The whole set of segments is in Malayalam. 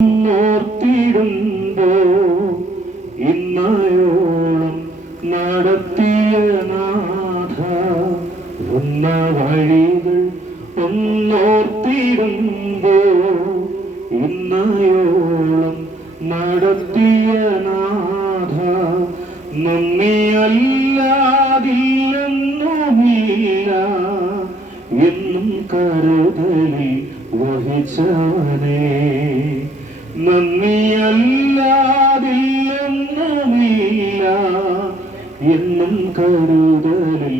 ഓർത്തിടുമ്പോ ഇന്നയോളം നടത്തിയ നാഥ ഉന്ന വഴികൾ ഒന്നോർത്തിടുമ്പോ ഇന്നയോളം നടത്തിയ നാഥ നന്ദിയല്ലാതില്ലെന്നുമില്ല എന്നും കരുതലിൽ വഹിച്ചവനേ നന്ദിയല്ലാതില്ലെന്നുമില്ല എന്നും കരുതലിൽ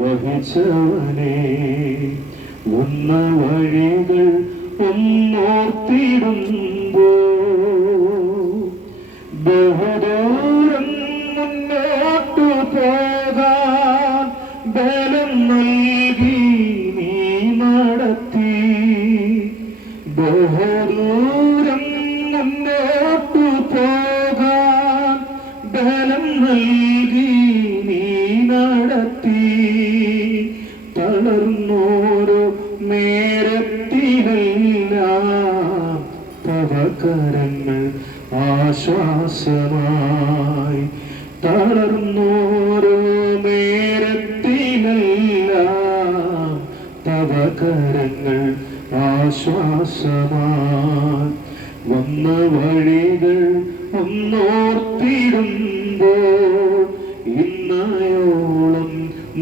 വഹിച്ചവനേ വന്ന വഴികൾ ഒന്നോർത്തിടുമ്പോ ബഹുദൂരം മുന്നോട്ടു പോകാൻ ബലം നൽകി നീ നടത്തി ബഹുദൂരം മുന്നോട്ടു പോകാൻ ബലം നൽകി നീ നടത്തി തളർന്നോരോ നേരത്തിനെല്ലാം തവ കരങ്ങൾ ആശ്വാസമായി തളർന്നോരോ നേരത്തിനെല്ലാം തവ കരങ്ങൾ ആശ്വാസമായി വന്ന വഴികൾ ഒന്നോർത്തിടുമ്പോൾ ഇന്നയോളം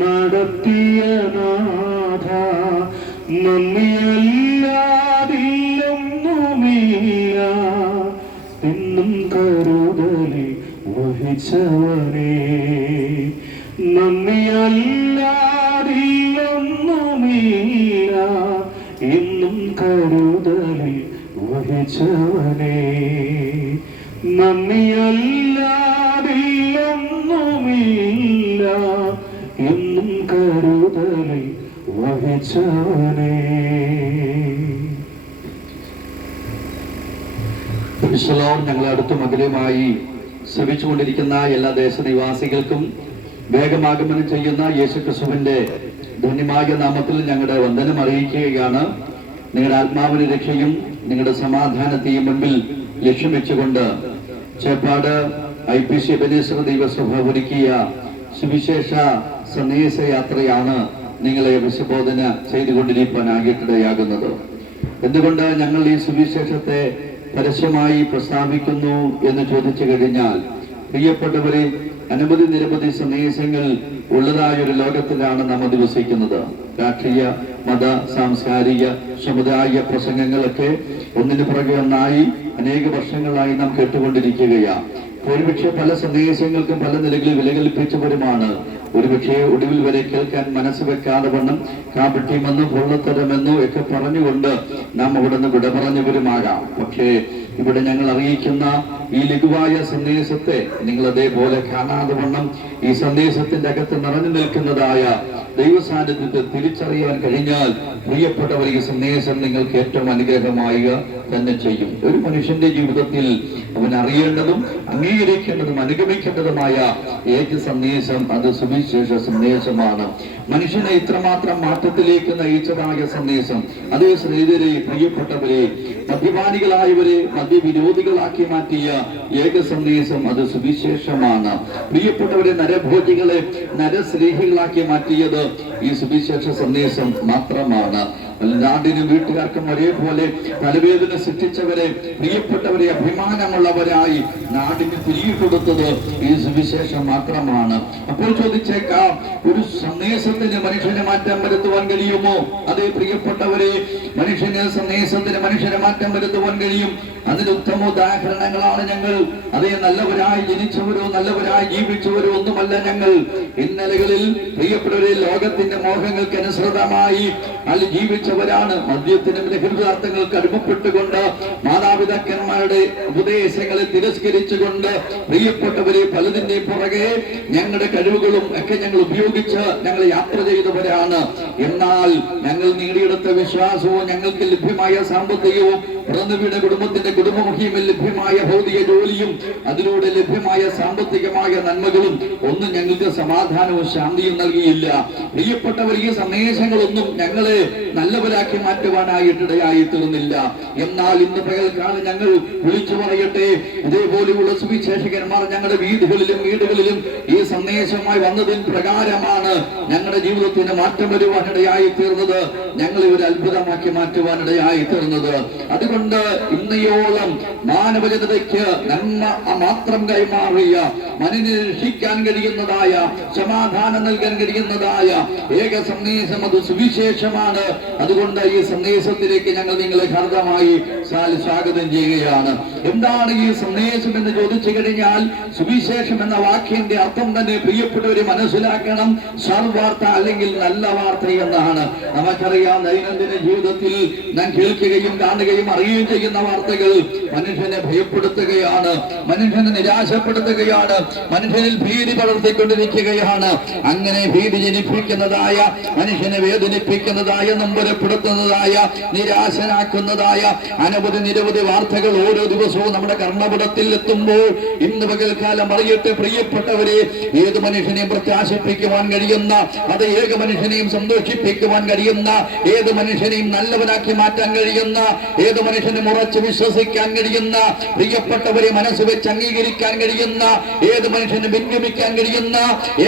നടത്തിയ നാഥ നന്ദിയല്ലാതില്ലെന്നുമില്ല എന്നും കരുതലിൽ വഹിച്ചവനേ നന്ദിയല്ലാതില്ലെന്നുമില്ല എന്നും കരുതലിൽ വഹിച്ചവനേ നന്ദിയല്ലാതില്ലെന്നുമില്ല എന്നും കരുതലിൽ വഹിച്ചവനേ. ഞങ്ങളെ അടുത്തും അകലെയുമായി ശ്രമിച്ചുകൊണ്ടിരിക്കുന്ന എല്ലാ ദേശനിവാസികൾക്കും വേഗമാഗമനം ചെയ്യുന്ന യേശുക്രിസ്തുവിന്റെ ധന്യമായ നാമത്തിൽ ഞങ്ങളുടെ വന്ദനം അറിയിക്കുകയാണ്. നിങ്ങളുടെ ആത്മാവിന് രക്ഷയും നിങ്ങളുടെ സമാധാനത്തെയും മുൻപിൽ ലക്ഷ്യം വെച്ചുകൊണ്ട് ചേപ്പാട് IPC എബനേസർ ദൈവസഭ ഒരുക്കിയ സുവിശേഷ സന്ദേശയാത്രയാണ് നിങ്ങളെ അഭിസംബോധന ചെയ്തുകൊണ്ടിരിക്കാനായിട്ടിടയാകുന്നത്. എന്തുകൊണ്ട് ഞങ്ങൾ ഈ സുവിശേഷത്തെ പരസ്യമായി പ്രസ്താവിക്കുന്നു എന്ന് ചോദിച്ചു കഴിഞ്ഞാൽ, പ്രിയപ്പെട്ടവരെ, നിരവധി സന്ദേശങ്ങൾ ഉള്ളതായ ഒരു ലോകത്തിലാണ് നാം അധിവസിക്കുന്നത്. രാഷ്ട്രീയ, മത, സാംസ്കാരിക, സമുദായ പ്രസംഗങ്ങളൊക്കെ ഒന്നിനു പുറകെ ഒന്നായി അനേക വർഷങ്ങളായി നാം കേട്ടുകൊണ്ടിരിക്കുകയാണ്. ഒരുപക്ഷെ പല സന്ദേശങ്ങൾക്കും പല നിലകളിൽ വില കൽപ്പിച്ചവരുമാണ്. ഒരുപക്ഷെ ഒടുവിൽ വരെ കേൾക്കാൻ മനസ്സ് വെക്കാതെ വണ്ണം കാപട്യമെന്നോ പൊള്ളത്തരമെന്നോ ഒക്കെ പറഞ്ഞുകൊണ്ട് നാം അവിടെ നിന്ന് വിട പറഞ്ഞവരുമാകാം. പക്ഷേ ഇവിടെ ഞങ്ങൾ അറിയിക്കുന്ന ഈ ലഘുവായ സന്ദേശത്തെ നിങ്ങൾ അതേപോലെ കാണാതെ വണ്ണം ഈ സന്ദേശത്തിന്റെ അകത്ത് നിറഞ്ഞു നിൽക്കുന്നതായ ദൈവസാന്നിധ്യത്തെ തിരിച്ചറിയാൻ കഴിഞ്ഞാൽ, പ്രിയപ്പെട്ടവർ, ഈ സന്ദേശം നിങ്ങൾക്ക് ഏറ്റവും അനുഗ്രഹമായി തന്നെ ചെയ്യും. ഒരു മനുഷ്യന്റെ ജീവിതത്തിൽ അവൻ അറിയേണ്ടതും അംഗീകരിക്കേണ്ടതും അനുഗമിക്കേണ്ടതുമായ ഏക സന്ദേശം അത് സുവിശേഷ സന്ദേശമാണ്. മനുഷ്യനെ ഇത്രമാത്രം മാറ്റത്തിലേക്ക് നയിച്ചതായ സന്ദേശം, അതേ സ്നേഹിതരെ, പ്രിയപ്പെട്ടവരെ, മദ്യപാനികളായവരെ മദ്യവിരോധികളാക്കി മാറ്റിയ ഏക സന്ദേശം അത് സുവിശേഷമാണ്. പ്രിയപ്പെട്ടവരെ, നരഭോജികളെ നരസ്നേഹികളാക്കി മാറ്റിയത് ഈ സുവിശേഷ സന്ദേശം മാത്രമാണ്. നാടിനും വീട്ടുകാർക്കും ഒരേപോലെ തലവേദന സൃഷ്ടിച്ചവരെ, പ്രിയപ്പെട്ടവരെ, അഭിമാനമുള്ളവരായി നാടിന് തിരികെ കൊടുത്തത് ഈ സുവിശേഷം മാത്രമാണ്. അപ്പോൾ ചോദിച്ചേക്കാം, ഒരു സന്ദേശത്തിന് മനുഷ്യനെ മാറ്റം വരുത്തുവാൻ കഴിയുമോ? അതേ പ്രിയപ്പെട്ടവരെ, സന്ദേശത്തിന് മനുഷ്യനെ മാറ്റം വരുത്തുവാൻ കഴിയും. അതിന് ഉത്തമ ഉദാഹരണങ്ങളാണ് ഞങ്ങൾ. അതേ, നല്ലവരായി ജനിച്ചവരോ നല്ലവരായി ജീവിച്ചവരോ ഒന്നുമല്ല ഞങ്ങൾ. ഇന്നലകളിൽ പ്രിയപ്പെട്ടവരെ, ലോകത്തിന്റെ മോഹങ്ങൾക്ക് അനുസൃതമായി ജീവിച്ചവരാണ്. മദ്യത്തിനും ലഹരിപദാർത്ഥങ്ങൾക്ക് അടിമപ്പെട്ടുകൊണ്ട് മാതാപിതാക്കന്മാരുടെ ഉപദേശങ്ങളെ തിരസ്കരിച്ചുകൊണ്ട് പ്രിയപ്പെട്ടവരെ പലതിന്റെയും പുറകെ ഞങ്ങളുടെ കഴിവുകളും ഒക്കെ ഞങ്ങൾ ഉപയോഗിച്ച് ഞങ്ങൾ യാത്ര ചെയ്തവരാണ്. എന്നാൽ ഞങ്ങൾ നേടിയെടുത്ത വിശ്വാസവും ഞങ്ങൾക്ക് ലഭ്യമായ സാമ്പത്തികവും പിറന്നുവീണ കുടുംബത്തിന്റെ കുടുംബമുഖിയുമിൽ ലഭ്യമായ ഭൗതിക ജോലിയും അതിലൂടെ ലഭ്യമായ സാമ്പത്തികമായ നന്മകളും ഒന്നും ഞങ്ങൾക്ക് സമാധാനവും ശാന്തിയും നൽകിയില്ല. പ്രിയപ്പെട്ടവർ, ഈ സന്ദേശങ്ങളൊന്നും ഞങ്ങളെ നല്ലവരാക്കി മാറ്റുവാനായിട്ടിടയായി തീർന്നില്ല. എന്നാൽ ഇന്ന് പകൽക്കാലം ഞങ്ങൾ വിളിച്ചു പറയട്ടെ, ഇതേപോലെയുള്ള സുവിശേഷകന്മാർ ഞങ്ങളുടെ വീടുകളിലും വീടുകളിലും ഈ സന്ദേശമായി വന്നതിന് പ്രകാരമാണ് ഞങ്ങളുടെ ജീവിതത്തിന് മാറ്റം വരുവാനിടയായി തീർന്നത്. ഞങ്ങൾ ഒരു അത്ഭുതമാക്കി മാറ്റുവാനിടയായി തീർന്നത്. അതുകൊണ്ട് ഇന്നയോളം മാനവജനതയ്ക്ക് നന്മ മാത്രം കൈമാറിയ, മനുഷ്യനെ രക്ഷിക്കാൻ കഴിയുന്നതായ, സമാധാനം നൽകാൻ കഴിയുന്നതായ ഏക സന്ദേശം അത് സുവിശേഷമാണ്. അതുകൊണ്ട് ഈ സന്ദേശത്തിലേക്ക് ഞങ്ങൾ നിങ്ങളെ ഹർദമായി സ്വാഗതം ചെയ്യുകയാണ്. എന്താണ് ഈ സന്ദേശം എന്ന് ചോദിച്ചു കഴിഞ്ഞാൽ, സുവിശേഷം എന്ന വാക്കിന്റെ അർത്ഥം തന്നെ പ്രിയപ്പെട്ടവരെ മനസ്സിലാക്കണം, സർവാർത്ത അല്ലെങ്കിൽ നല്ല വാർത്ത എന്നാണ്. നമുക്കറിയാം, ദൈനംദിന ജീവിതത്തിൽ നാം കേൾക്കുകയും കാണുകയും അറിയുകയും ചെയ്യുന്ന വാർത്തകൾ മനുഷ്യനെ ഭയപ്പെടുത്തുകയാണ്, മനുഷ്യനെ നിരാശപ്പെടുത്തുകയാണ്, മനുഷ്യനിൽ ഭീതി പടർത്തിക്കൊണ്ടിരിക്കുകയാണ്. അങ്ങനെ ഭീതി ജനിപ്പിക്കുന്നതായ, മനുഷ്യനെ വേദനിപ്പിക്കുന്നതായ, നൊമ്പരപ്പെടുത്തുന്നതായ, നിരാശനാക്കുന്നതായ നിരവധി വാർത്തകൾ ഓരോ ദിവസവും നമ്മുടെ കർണപടത്തിൽ എത്തുമ്പോൾ ഇന്ന് പകൽക്കാലം അറിയട്ടെ പ്രിയപ്പെട്ടവരെ, ഏത് മനുഷ്യനെയും പ്രത്യാശിപ്പിക്കുവാൻ കഴിയുന്ന, അത് ഏക മനുഷ്യനെയും സന്തോഷിപ്പിക്കുവാൻ കഴിയുന്ന, ഏത് മനുഷ്യനെയും നല്ലവനാക്കി മാറ്റാൻ കഴിയുന്ന, ഏത് മനുഷ്യനും ഉറച്ചു വിശ്വസിക്കാൻ കഴിയുന്ന, പ്രിയപ്പെട്ടവരെ മനസ്സ് വെച്ച് അംഗീകരിക്കാൻ കഴിയുന്ന, ഏത് മനുഷ്യനും പിൻഗമിക്കാൻ കഴിയുന്ന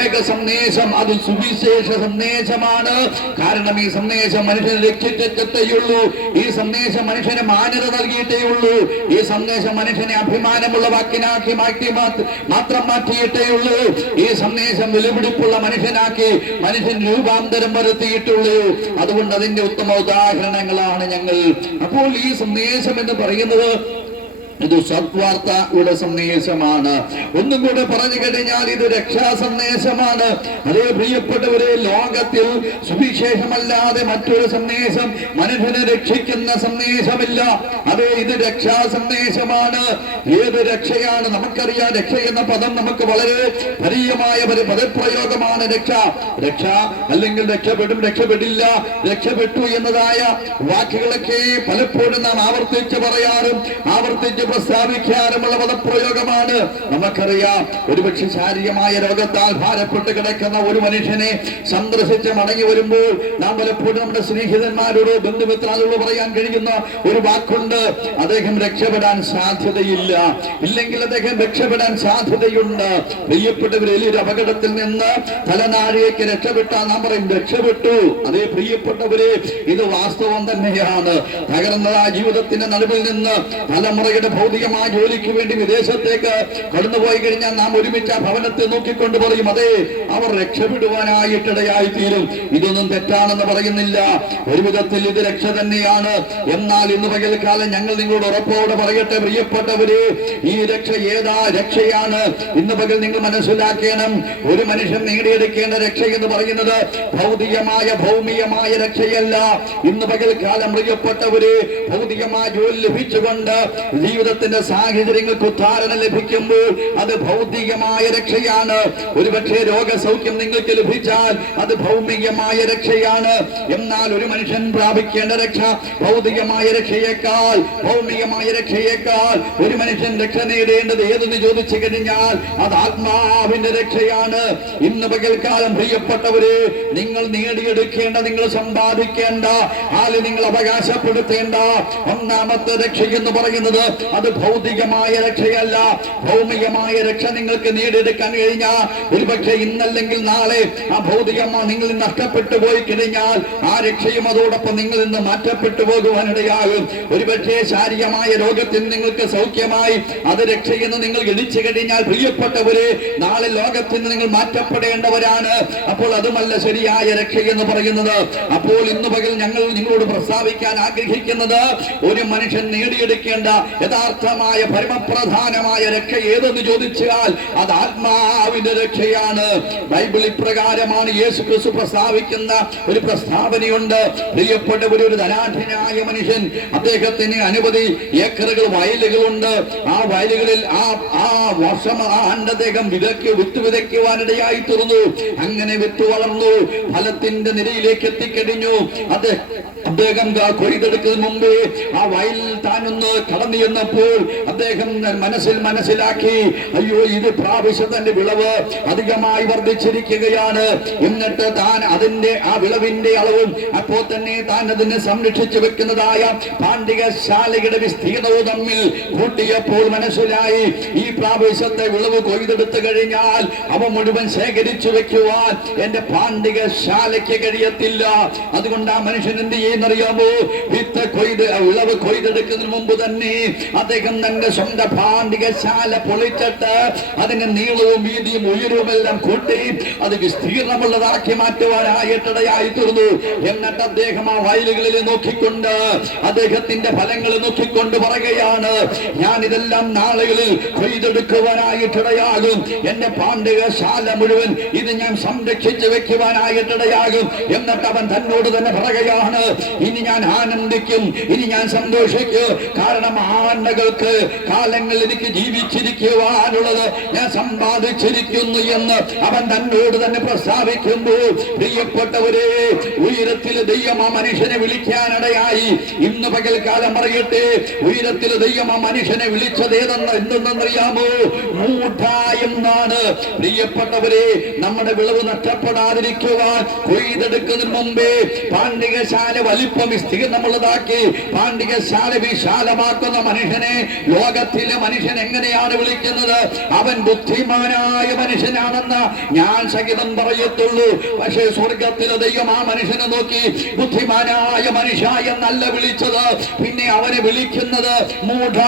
ഏക സന്ദേശം അത് സുവിശേഷ സന്ദേശമാണ്. കാരണം ഈ സന്ദേശം മനുഷ്യനെ രക്ഷിച്ചേയുള്ളൂ, ഈ സന്ദേശം മനുഷ്യന് മാന്യത നൽകിയിട്ടേ ഉള്ളൂ, ഈ സന്ദേശം മനുഷ്യനെ അഭിമാനമുള്ള വാക്കിനാക്കി മാത്രം മാറ്റിയിട്ടേ ഉള്ളൂ, ഈ സന്ദേശം വിലപിടിപ്പുള്ള മനുഷ്യനാക്കി മനുഷ്യൻ രൂപാന്തരം വരുത്തിയിട്ടുള്ളൂ. അതുകൊണ്ട് അതിന്റെ ഉത്തമ ഉദാഹരണങ്ങളാണ് ഞങ്ങൾ. അപ്പോൾ ഈ സന്ദേശം എന്ന് പറയുന്നത് ഇത് സദ്വാർത്തയുടെ സന്ദേശമാണ്. ഒന്നും കൂടെ പറഞ്ഞു കഴിഞ്ഞാൽ ഇത് രക്ഷാ സന്ദേശമാണ്. അതേ പ്രിയപ്പെട്ടവരെ, ലോകത്തിൽ സുവിശേഷമല്ലാതെ മറ്റൊരു സന്ദേശം മനുഷ്യനെ രക്ഷിക്കുന്ന സന്ദേശമില്ല. അതേ, ഇത് രക്ഷാ സന്ദേശമാണ്. ഏത് രക്ഷയാണ്? നമുക്കറിയാം, രക്ഷ എന്ന പദം നമുക്ക് വളരെ പരിചയമായ ഒരു പദപ്രയോഗമാണ്. രക്ഷ അല്ലെങ്കിൽ രക്ഷപ്പെടും, രക്ഷപ്പെടില്ല, രക്ഷപ്പെട്ടു എന്നതായ വാക്കുകളൊക്കെ പലപ്പോഴും നാം ആവർത്തിച്ച് പറയാറും ആവർത്തിച്ച് പ്രസ്താവിക്കാനുമുള്ള പദപ്രയോഗമാണ്. നമുക്കറിയാം, ഒരുപക്ഷെ ശാരീരികമായ രോഗത്താൽ ഭാരപ്പെട്ട് കിടക്കുന്ന ഒരു മനുഷ്യനെ സന്ദർശിച്ച് മടങ്ങി വരുമ്പോൾ നാം പലപ്പോഴും നമ്മുടെ സ്നേഹിതന്മാരോട് ബന്ധുമിത്രാളോട് പറയാൻ കഴിയുന്ന ഒരു വാക്കുണ്ട്, അദ്ദേഹം രക്ഷപ്പെടാൻ സാധ്യതയില്ല, ഇല്ലെങ്കിൽ അദ്ദേഹം രക്ഷപ്പെടാൻ സാധ്യതയുണ്ട്. പ്രിയപ്പെട്ടവരെ, ഒരു അപകടത്തിൽ നിന്ന് തലനാഴിയേക്ക് രക്ഷപ്പെട്ടാൽ നാം പറയും രക്ഷപ്പെട്ടു. അതേ പ്രിയപ്പെട്ടവരെ, ഇത് വാസ്തവം തന്നെയാണ്. തകർന്നതായ ജീവിതത്തിന്റെ നടുവിൽ നിന്ന് തലമുറയുടെ ഭൗതികമായ ജോലിക്ക് വേണ്ടി വിദേശത്തേക്ക് കടന്നുപോയി കഴിഞ്ഞാൽ നാം ഒരുമിച്ച് ആ ഭവനത്തെ നോക്കിക്കൊണ്ട് പറയും, അതെ, അവർ രക്ഷപ്പെടുവാനായിട്ടിടയായി തീരും. ഇതൊന്നും തെറ്റാണെന്ന് പറയുന്നില്ല, ഒരു വിധത്തിൽ ഇത് രക്ഷ തന്നെയാണ്. എന്നാൽ ഇന്ന് പകൽക്കാലം ഞങ്ങൾ നിങ്ങളോട് ഉറപ്പോടെ പറയട്ടെ പ്രിയപ്പെട്ടവര്, ഈ രക്ഷ ഏതാ രക്ഷയാണ്? ഇന്ന് പകൽ നിങ്ങൾ മനസ്സിലാക്കണം, ഒരു മനുഷ്യൻ നേടിയെടുക്കേണ്ട രക്ഷ എന്ന് പറയുന്നത് ഭൗതികമായ ഭൗമികമായ രക്ഷയല്ല. ഇന്ന് പകൽക്കാലം പ്രിയപ്പെട്ടവര്, ഭൗതികമായ ജോലി ലഭിച്ചുകൊണ്ട് ജീവിതത്തിന്റെ സാഹചര്യങ്ങൾക്ക് ഉദ്ധാരണം ലഭിക്കുമ്പോൾ അത് ഭൗതികമായ രക്ഷയാണ്. ഒരുപക്ഷെ രോഗസൗഖ്യം നിങ്ങൾക്ക് ലഭിച്ചാൽ അത് ഭൗമികമായ രക്ഷയാണ്. എന്നാൽ ഒരു മനുഷ്യൻ പ്രാപിക്കേണ്ട രക്ഷ ഭൗതികമായ രക്ഷയേക്കാൾ, ഭൗമികമായ രക്ഷയേക്കാൾ ഒരു മനുഷ്യൻ രക്ഷ നേടേണ്ടത് ഏതെന്ന് ചോദിച്ചു കഴിഞ്ഞാൽ അത് ആത്മാവിന്റെ രക്ഷയാണ്. ഇന്ന് പകൽക്കാലം പ്രിയപ്പെട്ടവര്, നിങ്ങൾ നേടിയെടുക്കേണ്ട, നിങ്ങൾ സമ്പാദിക്കേണ്ട, നിങ്ങൾ അവകാശപ്പെടുത്തേണ്ട ഒന്നാമത്തെ രക്ഷ എന്ന് പറയുന്നത് അത് ഭൗതികമായ രക്ഷയല്ല. ഭൗമികമായ രക്ഷ നിങ്ങൾക്ക് നേടിയെടുക്കാൻ കഴിഞ്ഞാൽ ഒരുപക്ഷെ ഇന്നല്ലെങ്കിൽ നാളെ ആ ഭൗതികമായ നിങ്ങളിൽ നഷ്ടപ്പെട്ടു പോയി കഴിഞ്ഞാൽ ആ രക്ഷയും അതോടൊപ്പം നിങ്ങളിൽ നിന്ന് മാറ്റപ്പെട്ടു പോകുവാനിടയാകും. ഒരുപക്ഷെ ശാരീരികമായ രോഗത്തിൽ നിങ്ങൾക്ക് സൗഖ്യമായി അത് രക്ഷയെന്ന് നിങ്ങൾ ഗണിച്ചു കഴിഞ്ഞാൽ പ്രിയപ്പെട്ടവര്, നാളെ ലോകത്തിൽ നിന്ന് നിങ്ങൾ മാറ്റപ്പെടേണ്ടവരാണ്. അപ്പോൾ അതുമല്ല ശരിയായ രക്ഷ എന്ന് പറയുന്നത്. അപ്പോൾ ഇന്ന് പകൽ ഞങ്ങൾ നിങ്ങളോട് പ്രസ്താവിക്കാൻ ആഗ്രഹിക്കുന്നത്, ഒരു മനുഷ്യൻ നേടിയെടുക്കേണ്ട യഥാർത്ഥമായ പരമപ്രധാനമായ രക്ഷ ഏതെന്ന് ചോദിച്ചാൽ അത് ആത്മാവിന്റെ രക്ഷയാണ്. ബൈബിൾ ഇപ്രകാരമാണ് യേശു ക്രിസ്തു പ്രസ്താവിക്കുന്ന ഒരു പ്രസ്താവനയുണ്ട്. പ്രിയപ്പെട്ടവർ, ഒരു ധനാഢ്യനായ മനുഷ്യൻ, അദ്ദേഹത്തിന് അനവധി ഏക്കറുകൾ വയലുകളുണ്ട്. ആ വയലുകളിൽ ആ വർഷം അദ്ദേഹം വിത്ത് വിതയ്ക്കുവാനിടയായി തീർന്നു. അങ്ങനെ വിത്ത് വളർന്നു, ഫലത്തിന്റെ നിരയിലേക്ക് എത്തിക്കഴിഞ്ഞു. അദ്ദേഹം കൊയ്തെടുക്കുന്നതിന് മുമ്പേ ആ വയലിൽ താനൊന്ന് കടന്നു ചെന്നപ്പോൾ അദ്ദേഹം മനസ്സിലാക്കി, അയ്യോ, ഇത് പ്രാവശ്യം തന്റെ വിളവ് അധികമായി വർദ്ധിച്ചിരിക്കുകയാണ്. എന്നിട്ട് താൻ അതിന്റെ ആ വിളവിന്റെ അളവും അപ്പോൾ തന്നെ താൻ അതിനെ സംരക്ഷിച്ചു വെക്കുന്നതായ പാണ്ഡികശാലയുടെ വിസ്തീർണവും തമ്മിൽ കൂട്ടിയപ്പോൾ മനസ്സിലായി, ഈ പ്രാവശ്യത്തെ വിളവ് കൊയ്തെടുത്തു കഴിഞ്ഞാൽ അവ മുഴുവൻ ശേഖരിച്ചു വെക്കുവാൻ എന്റെ പാണ്ഡികശാലയ്ക്ക് കഴിയത്തില്ല. അതുകൊണ്ട് ആ മനുഷ്യൻ എന്ത് ചെയ്യുന്നറിയാമോ? വിളവ് കൊയ്തെടുക്കുന്നതിന് മുമ്പ് തന്നെ അദ്ദേഹം തന്റെ സ്വന്തം പാണ്ഡികശാല പൊളിച്ചിട്ട് അതിന്റെ നീളവും വീതിയും ഉയരവും എല്ലാം കൂട്ടി അത് വിസ്തീർണമുള്ളതാക്കി മാറ്റുവാനായിട്ടിടയായി തീർന്നു. എന്നിട്ട് അദ്ദേഹം ആ വയലുകളിൽ നോക്കിക്കൊണ്ട് അദ്ദേഹത്തിന്റെ ഫലങ്ങൾ നോക്കിക്കൊണ്ട് പറയുകയാണ്, ഞാൻ ഇതെല്ലാം നാളുകളിൽ കൊയ്തെടുക്കുവാനായിട്ടിടയാകും. എന്റെ പാണ്ഡികശാല മുഴുവൻ ഇത് ഞാൻ സംരക്ഷിച്ചു വെക്കുവാനായിട്ടിടയാകും. എന്നിട്ട് അവൻ തന്നോട് തന്നെ പറയുകയാണ്, ഇനി ഞാൻ ആനന്ദിക്കും, ഇനി ഞാൻ സന്തോഷിക്കും. കാരണം ആണ്ടകൾക്ക് കാലങ്ങൾ എനിക്ക് ജീവിച്ചിരിക്കുവാനുള്ളത് ഞാൻ സമ്പാദിച്ചിരിക്കുന്നു എന്ന് അവൻ തന്നോട് തന്നെ പ്രസ്താവിക്കുമ്പോൾ, പ്രിയപ്പെട്ടവരെ, ഉയരത്തിൽ ദൈവം ആ മനുഷ്യനെ വിളിക്കാനിടയായി. ഇന്ന് പകൽക്കാലം പറയട്ടെ, ഉയരത്തിൽ ദൈവം ആ മനുഷ്യനെ വിളിച്ചത് എന്തെന്നറിയാമോ? മൂഢ എന്നാണ്. പ്രിയപ്പെട്ടവരെ, നമ്മുടെ വിളവ് നഷ്ടപ്പെടാതിരിക്കുവാൻ കൊയ്തെടുക്കുന്നതിന് മുമ്പേ പാണ്ഡികശാല വലിപ്പം വിസ്തീർണമുള്ളതാക്കി പാണ്ഡികശാല വിശാലമാക്കുന്ന മനുഷ്യനെ ലോകത്തിലെ മനുഷ്യൻ എങ്ങനെയാണ് വിളിക്കുന്നത്? അവൻ ബുദ്ധിമാനായ മനുഷ്യനാണെന്ന് ഞാൻ സഹിതം പറയത്തുള്ളൂ. പക്ഷേ സ്വർഗത്തിലെ ദൈവം ആ മനുഷ്യനെ നോക്കി ബുദ്ധിമാനായ മനുഷ്യ എന്നല്ല വിളിച്ചത്, പിന്നെ അവനെ വിളിക്കുന്നത് മൂഢ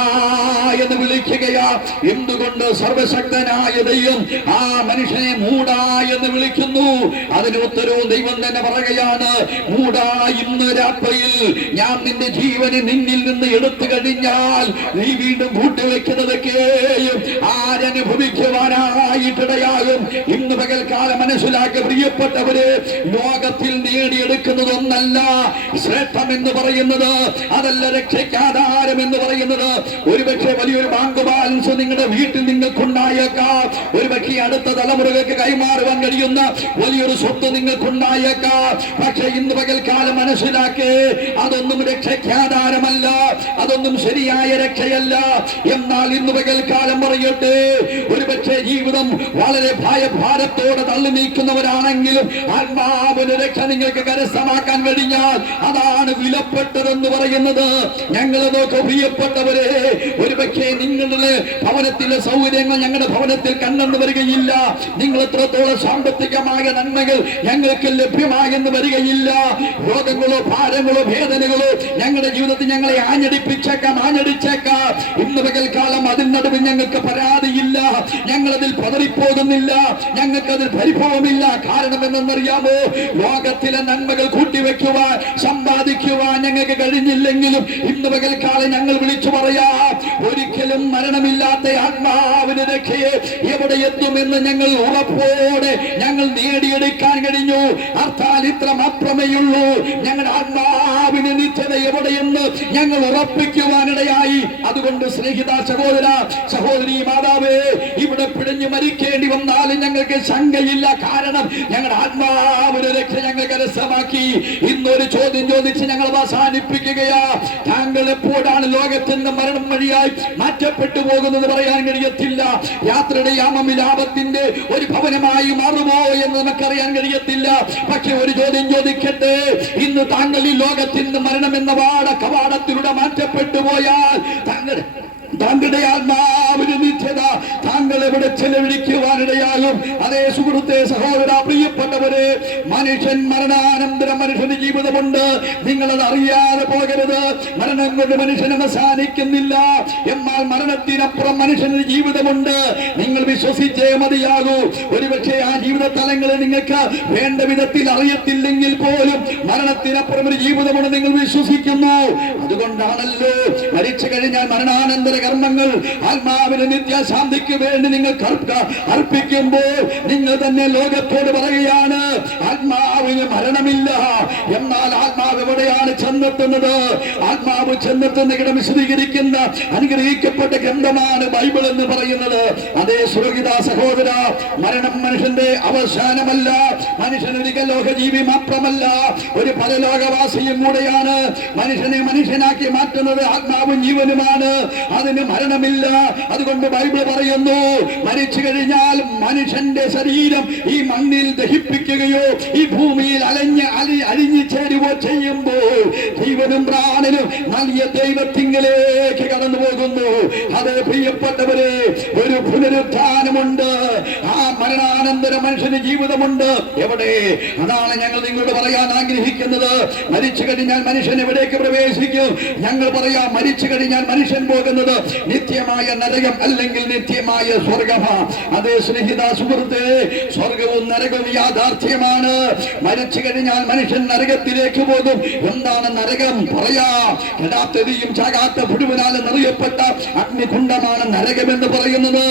എന്ന് വിളിക്കുകയാ. എന്തുകൊണ്ട്? സർവശക്തനായ ദൈവം ആ മനുഷ്യനെ മൂഢ എന്ന് വിളിക്കുന്നു. അതിന് ഉത്തരവും ദൈവം തന്നെ പറയുകയാണ്, മൂഢ, ഇന്ന് രാത്രിയിൽ ഞാൻ നിന്റെ ജീവനെ നിന്നിൽ നിന്ന് എടുത്തു കഴിഞ്ഞാൽ നീ വീണ്ടും കൂട്ടിവെക്കുന്നതൊക്കെയും ആരനുഭവിക്കുവാനായിട്ടിടയാകും. ഇന്ന് പകൽക്കാലം മനസ്സിലാക്കി പ്രിയപ്പെട്ടവര്, ലോകത്തിൽ നേടിയെടുക്കുന്നതൊന്നല്ല ശ്രേഷ്ഠമെന്ന് പറയുന്നത്, അതല്ല രക്ഷയ്ക്കാധാരം എന്ന് പറയുന്നത്. ഒരുപക്ഷെ വലിയൊരു ബാങ്ക് ബാലൻസ് നിങ്ങളുടെ വീട്ടിൽ നിങ്ങൾക്കുണ്ടായേക്കാം. ഒരുപക്ഷെ അടുത്ത തലമുറകൾക്ക് കൈമാറുവാൻ കഴിയുന്ന വലിയൊരു സ്വത്ത് നിങ്ങൾക്കുണ്ടായേക്കാം. പക്ഷെ ഇന്ന് പകൽക്കാലം മനസ്സിലാക്കി, അതൊന്നും രക്ഷയ്ക്കാധാരമല്ല, അതൊന്നും ശരിയായ രക്ഷയല്ല. എന്നാൽ ഇന്ന് പകൽക്കാലം പറയട്ടെ, ഒരുപക്ഷെ ജീവിതം വളരെ ഭാരത്തോടെ തള്ളി നീക്കുന്നവരാണെങ്കിലും ആത്മാവിന്റെ രക്ഷ നിങ്ങൾക്ക് കരസ്ഥമാക്കാൻ കഴിഞ്ഞാൽ അതാണ് വിലപ്പെട്ടതെന്ന് പറയുന്നത്. ഞങ്ങൾ നോക്കൂ പ്രിയപ്പെട്ടവരെ, ഒരുപക്ഷെ നിങ്ങളുടെ ഭവനത്തിലെ സൗകര്യങ്ങൾ ഞങ്ങളുടെ ഭവനത്തിൽ കണ്ടെന്ന് വരികയില്ല. നിങ്ങൾ എത്രത്തോളം സാമ്പത്തികമായ നന്മകൾ ഞങ്ങൾക്ക് ലഭ്യമായെന്ന് വരികയില്ല. രോഗങ്ങളോ ഭാരങ്ങളോ വേദനകളോ ഞങ്ങളുടെ ജീവിതത്തിൽ ഞങ്ങളെ ആഞ്ഞടിപ്പിച്ചേക്കാം. ഇന്ന് പകൽക്കാലം അതിനടുവിൽ ഞങ്ങൾക്ക് പരാതിയില്ല, ഞങ്ങളതിൽ പതറിപ്പോകുന്നില്ല, ഞങ്ങൾക്കതിൽ പരിഭവമില്ല. കാരണം എന്തെന്നറിയാമോ? ലോകത്തിലെ നന്മകൾ കൂട്ടിവെക്കുവാൻ സമ്പാദിക്കുവാൻ ഞങ്ങൾക്ക് കഴിഞ്ഞില്ലെങ്കിലും ഇന്ന് പകൽക്കാലം ഞങ്ങൾ വിളിച്ചു പറയാം, ഒരിക്കലും മരണമില്ലാത്ത ആത്മാവിന്റെ രക്ഷയെ എവിടെ എത്തുമെന്ന് ഞങ്ങൾ ഉറപ്പോടെ ഞങ്ങൾ നേടിയെടുക്കാൻ കഴിഞ്ഞു. അർത്ഥാൽ ഇത്ര മാത്രമേയുള്ളൂ, ഞങ്ങളുടെ ആത്മാവിന് നിത്യത എവിടെയെന്ന് ഞങ്ങൾ ഉറപ്പിക്കുവാനിടയായി. അതുകൊണ്ട് സ്നേഹിത സഹോദര, സഹോദരി, മാതാവേ, ഇവിടെ പിഴഞ്ഞു മരിക്കേണ്ടി വന്നാലും ഞങ്ങൾക്ക് ശങ്കയില്ല. കാരണം ഞങ്ങളുടെ ആത്മാവിന്റെ രക്ഷ ഞങ്ങൾ കരസ്ഥമാക്കി. ഇന്നൊരു ചോദ്യം ചോദിച്ച് ഞങ്ങൾ അവസാനിപ്പിക്കുകയാ. താങ്കൾ എപ്പോഴാണ് ലോകത്തിന്റെ മരണം വഴിയായി മാറ്റപ്പെട്ടു പോകുന്നത് പറയാൻ കഴിയത്തില്ല. യാത്രയുടെ യാമമിലാപത്തിന്റെ ഒരു ഭവനമായി മാറുമോ എന്ന് നമുക്കറിയാൻ കഴിയത്തില്ല. പക്ഷെ ഒരു ചോദ്യം ചോദിക്കട്ടെ, ഇന്ന് താങ്കൾ ഈ ലോകത്തിന്റെ മരണം എന്ന കവാടത്തിലൂടെ മാറ്റപ്പെട്ടു പോയാൽ താങ്കളുടെ ആത്മാവിന് നിത്യത താങ്കൾ വർഷങ്ങൾ എവിടെ ചെലവഴിക്കുവാനിടയാകും. അതേ സുഹൃത്തെ, സഹോദര, പ്രിയപ്പെട്ടവരെ, മനുഷ്യൻ മരണാനന്തരം മനുഷ്യന് ജീവിതമുണ്ട്. നിങ്ങളത് അറിയാതെ പോകരുത്. മരണം കൊണ്ട് മനുഷ്യൻ അവസാനിക്കുന്നില്ല. എന്നാൽ മരണത്തിനപ്പുറം മനുഷ്യന് ജീവിതമുണ്ട്. നിങ്ങൾ വിശ്വസിച്ചേ മതിയാകൂ. ഒരുപക്ഷെ ആ ജീവിത തലങ്ങളെ നിങ്ങൾക്ക് വേണ്ട വിധത്തിൽ അറിയത്തില്ലെങ്കിൽ പോലും മരണത്തിനപ്പുറം ഒരു ജീവിതമാണ് നിങ്ങൾ വിശ്വസിക്കുന്നു. അതുകൊണ്ടാണല്ലോ മരിച്ചു കഴിഞ്ഞാൽ മരണാനന്തര കർമ്മങ്ങൾ ആത്മാവിന് നിത്യശാന്തിക്ക് വേണ്ടി നിങ്ങൾ അർപ്പിക്കുമ്പോൾ നിങ്ങൾ തന്നെ ലോകത്തോട് പറയുകയാണ്, ആത്മാവിന് മരണമില്ല. എന്നാൽ ആത്മാവ് എവിടെയാണ് ചെന്നെത്തുന്നത്? ആത്മാവ് ചെന്നെത്തുന്ന ഇടം വിശദീകരിക്കുന്ന അനുഗ്രഹിക്കപ്പെട്ട ഗ്രന്ഥമാണ് ബൈബിൾ എന്ന് പറയുന്നത്. അതേ സുരഹിത സഹോദര, മരണം മനുഷ്യന്റെ അവസാനമല്ല. മനുഷ്യൻ ഒരു ലോകജീവി മാത്രമല്ല, ഒരു പരലോകവാസിയും കൂടെയാണ്. മനുഷ്യനെ മനുഷ്യനാക്കി മാറ്റുന്നത് ആത്മാവും ജീവനുമാണ്. അതിന് മരണമില്ല. അതുകൊണ്ട് ബൈബിൾ പറയുന്നു, മരിച്ചു കഴിഞ്ഞാൽ മനുഷ്യന്റെ ശരീരം ഈ മണ്ണിൽ ദഹിപ്പിക്കുകയോ ഈ ഭൂമിയിൽ അലിഞ്ഞു ചേരുകയോ ചെയ്യുമ്പോൾ ജീവനും പ്രാണനും നൽകിയ ദൈവത്തിങ്കലേക്ക് കടന്നു പോകുന്നു. അതേ പ്രിയപ്പെട്ടവരെ, ഒരു പുനരുത്ഥാനമുണ്ട്. ആ മരണാനന്തര മനുഷ്യന് ജീവിതമുണ്ട്. എവിടെ? അതാണ് ഞങ്ങൾ നിങ്ങളോട് പറയാൻ ആഗ്രഹിക്കുന്നത്. മരിച്ചു കഴിഞ്ഞാൽ മനുഷ്യൻ എവിടേക്ക് പ്രവേശിക്കും? ഞങ്ങൾ പറയാം, മരിച്ചു കഴിഞ്ഞാൽ മനുഷ്യൻ പോകുന്നത് നിത്യമായ നരകം അല്ലെങ്കിൽ നിത്യമായ സ്വർഗമാണ്. അതേ സ്നേഹിത സുഹൃത്തെ, സ്വർഗവും നരകവും യാഥാർത്ഥ്യമാണ്. മരിച്ചു കഴിഞ്ഞാൽ മനുഷ്യൻ നരകത്തിലേക്ക് പോകും. എന്താണ് നരകം? പറയാം, കെടാത്തതിയും ചാകാത്ത പുഴുവിനാൽ നിറയപ്പെട്ട അഗ്നികുണ്ഡമാണ് നരകമെന്ന് പറയുന്നത്.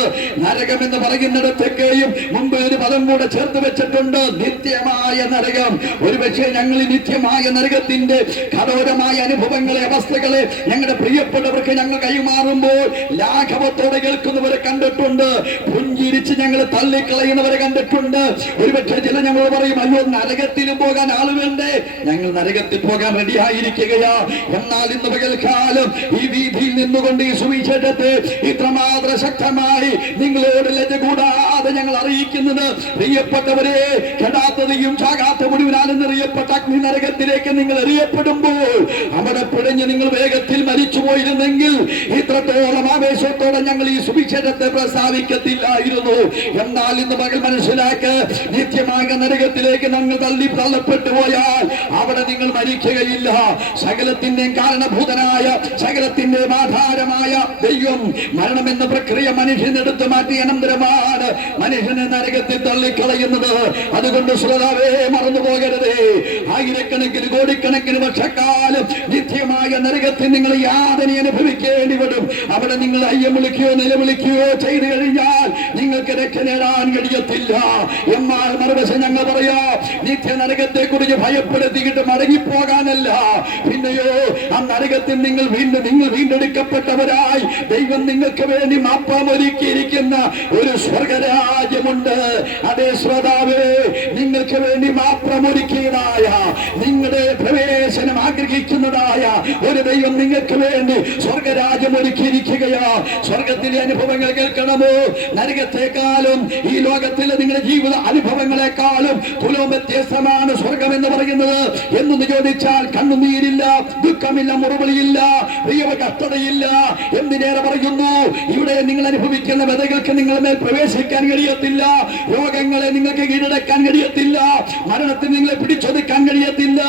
നരകമെന്ന് പറയുന്നിടത്തേക്കെയും മുമ്പ് ഒരു പദം കൂടെ ചേർത്ത് വെച്ചിട്ടുണ്ട്, നിത്യമായ നരകം. ഒരുപക്ഷെ ഞങ്ങൾ ഈ നിത്യമായ നരകത്തിന്റെ കഠോരമായ അനുഭവങ്ങളെ, അവസ്ഥകളെ ഞങ്ങളുടെ പ്രിയപ്പെട്ടവർക്ക് ഞങ്ങൾ കൈമാറുമ്പോൾ ലാഘവത്തോടെ കേൾക്കുന്നവരെ കണ്ടിട്ടുണ്ട്. പുഞ്ചിരിച്ച് ഞങ്ങൾ തള്ളിക്കളയുന്നവരെ കണ്ടിട്ടുണ്ട്. ഒരുപക്ഷെ ചില ഞങ്ങൾ പറയും, അയ്യോ നരകത്തിലും പോകാൻ ആള് വേണ്ടേ? ഞങ്ങൾ നരകത്തിൽ പോകാൻ റെഡിയായിരിക്കുകയാ. എന്നാൽ ഇന്ന് പകൽക്കാലം ഈ വീതിയിൽ നിന്നുകൊണ്ട് ഈ സുവിശേഷത്തെ ഇത്രമാത്രം ശക്തമായി നിങ്ങളോട് ലജ്ജ കൂടാതെ ഞങ്ങൾ അറിയിക്കുന്നത്, പ്രിയപ്പെട്ടവരെ, കെടാത്തതയും ചാകാത്ത മുഴുവനാലും നിറയപ്പെട്ട അഗ്നി നരകത്തിലേക്ക് നിങ്ങൾ എറിയപ്പെടുമ്പോൾ അവിടെ പിഴഞ്ഞ് നിങ്ങൾ വേഗത്തിൽ മരിച്ചു പോയിരുന്നെങ്കിൽ ഇത്രത്തോളം ആവേശത്തോടെ ഞങ്ങൾ ഈ സുവിശേഷത്തെ പ്രസ്താവിക്കത്തില്ലായിരുന്നു. എന്നാൽ ഇന്ന് പകൽ മനസ്സിലാക്ക്, നിത്യമായ നരകത്തിലേക്ക് നിങ്ങൾ തള്ളപ്പെട്ടു പോയാൽ അവിടെ നിങ്ങൾ മരിക്കുകയില്ല. സകലത്തിന്റെയും കാരണഭൂതനായ, സകലത്തിന്റെയും ആധാരമായ ദൈവം മരണമെന്ന പ്രക്രിയ മനുഷ്യനെടുത്ത് മാറ്റി അനന്തരമാണ് മനുഷ്യനെ നരകത്തിൽ തള്ളിക്കളയുന്നത്. അതുകൊണ്ട് ശ്രോതാവേ, മറന്നു പോകരുതേ. ആയിരക്കണക്കിന് കോടിക്കണക്കിന് വർഷക്കാലം നിത്യമായ നരകത്തിൽ നിങ്ങൾ യാതന അനുഭവിക്കേണ്ടി വരും. അവിടെ നിങ്ങൾ അയ്യം വിളിക്കുകയോ നിലവിളിക്കുകയോ ചെയ്തു കഴിഞ്ഞാൽ നിങ്ങൾക്ക് രക്ഷ നേടാൻ കഴിയത്തില്ല. എന്നാൽ മറുവശം ഞങ്ങൾ പറയാ, നിത്യ നരകത്തെ കുറിച്ച് ഭയപ്പെടുത്തിയിട്ട് മടങ്ങിപ്പോകാനല്ല, പിന്നെയോ ആ നരകത്തിൽ നിങ്ങൾ വീണ്ടെടുക്കപ്പെട്ടവരായി ദൈവം നിങ്ങൾക്ക് വേണ്ടി മാപ്പാമൊരുക്കിയിരിക്കുന്ന ഒരു സ്വർഗരാജ്യമുണ്ട്. അതേ ശ്രോതാവേ, നിങ്ങൾക്ക് വേണ്ടി മാപ്പമൊരുക്കിയതായ, നിങ്ങളുടെ പ്രവേശനം ആഗ്രഹിക്കുന്നതായ ഒരു ദൈവം നിങ്ങൾക്ക് വേണ്ടി സ്വർഗരാജ്യം ഒരുക്കിയിരിക്കുകയാ. സ്വർഗത്തിലെ അനുഭവങ്ങൾ കേൾക്കണമോ? നരകത്തെക്കാളും ഈ ലോകത്തിലെ നിങ്ങളുടെ ജീവിത അനുഭവങ്ങളെക്കാളും തുലോം വ്യത്യസ്തമാണ് സ്വർഗം എന്ന് പറയുന്നത്. എന്നൊന്ന് ചോദിച്ചാൽ, കണ്ണുനീരില്ല, ദുഃഖമില്ല, മുറവിളിയില്ല, കഷ്ടതയില്ല. എന്തിനേറെ പറയുന്നു, ഇവിടെ നിങ്ങൾ അനുഭവിക്കുന്ന വ്യതകൾക്ക് നിങ്ങളുടെ മേൽ പ്രവേശിക്കാൻ കഴിയത്തില്ല. രോഗങ്ങളെ നിങ്ങൾക്ക് കീഴടക്കാൻ കഴിയത്തില്ല. മരണത്തിന് നിങ്ങളെ പിടിച്ചൊതുക്കാൻ കഴിയത്തില്ല.